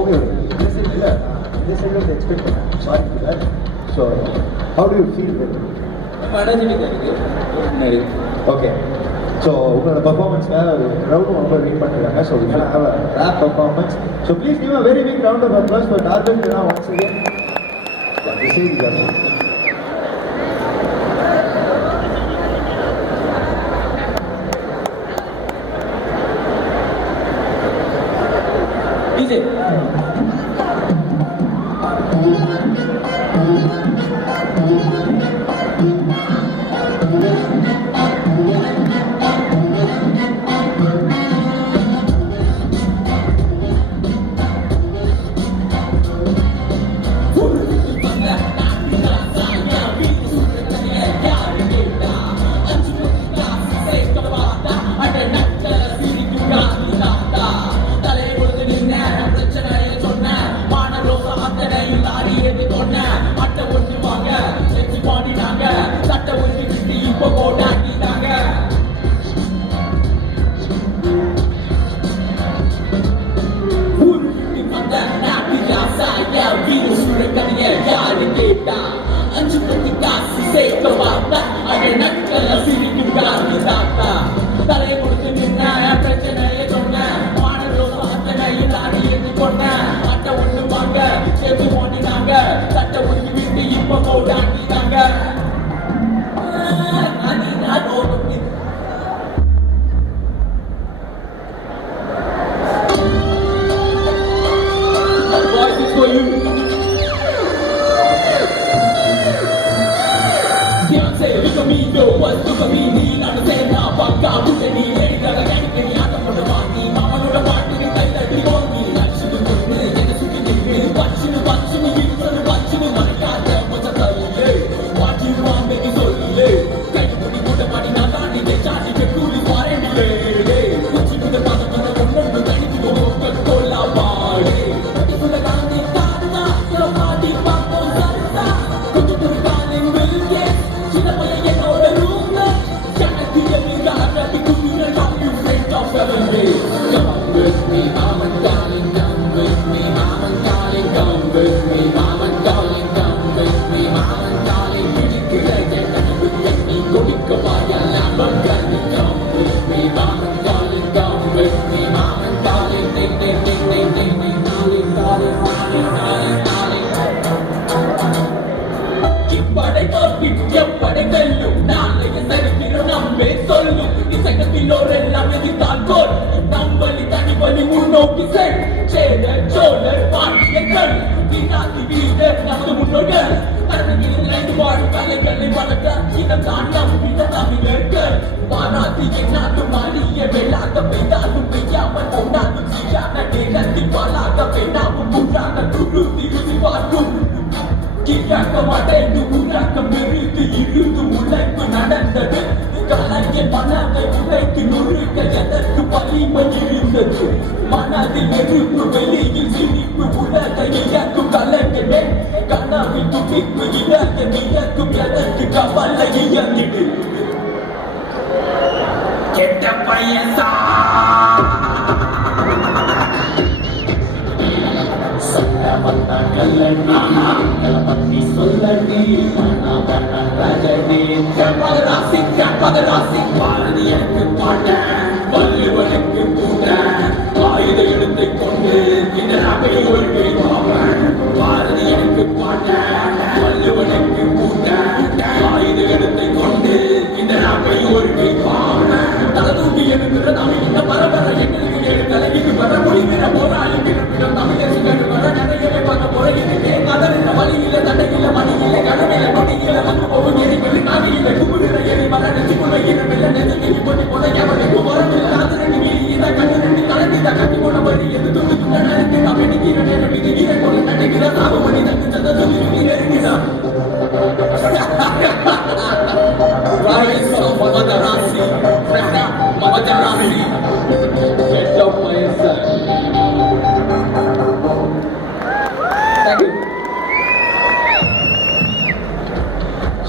Okay, this is இல்லை this is what I expect sorry for that. So how do you feel with it? Okay, so உங்களோட பர்ஃபார்மன்ஸ்க்காக க்ரௌடும் ரொம்ப wait பண்ணிருக்காங்க. So we have a rap performance. So please give a very big round of applause for Darwin once again. Yeah, this is Darwin. DJ.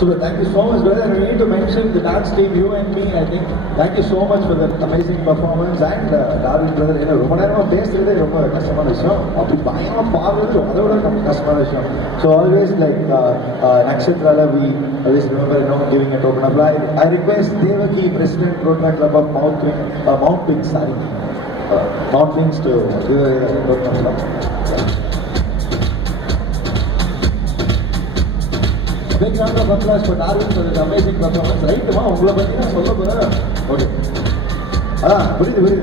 Super, thank you so much, brother. And we need to mention the dance team, you and me, I think. Thank you so much for that amazing performance. And Darwin, brother, என்ன ரொம்ப நேரமாக பேசுறதே ரொம்ப கஷ்டமான விஷயம். அப்படி பயங்கரமாக பாடுறது அதை விட ரொம்ப கஷ்டமான விஷயம். So always like Nakshatrala, we always remember, giving a token of love. I request Devaki, President, Rotary Club of Mount Wings, to give a token of love. Big round of applause for Darwin for that amazing performance. Right, உங்களை பற்றி நான் சொல்ல போகிறேன். Okay புரியுது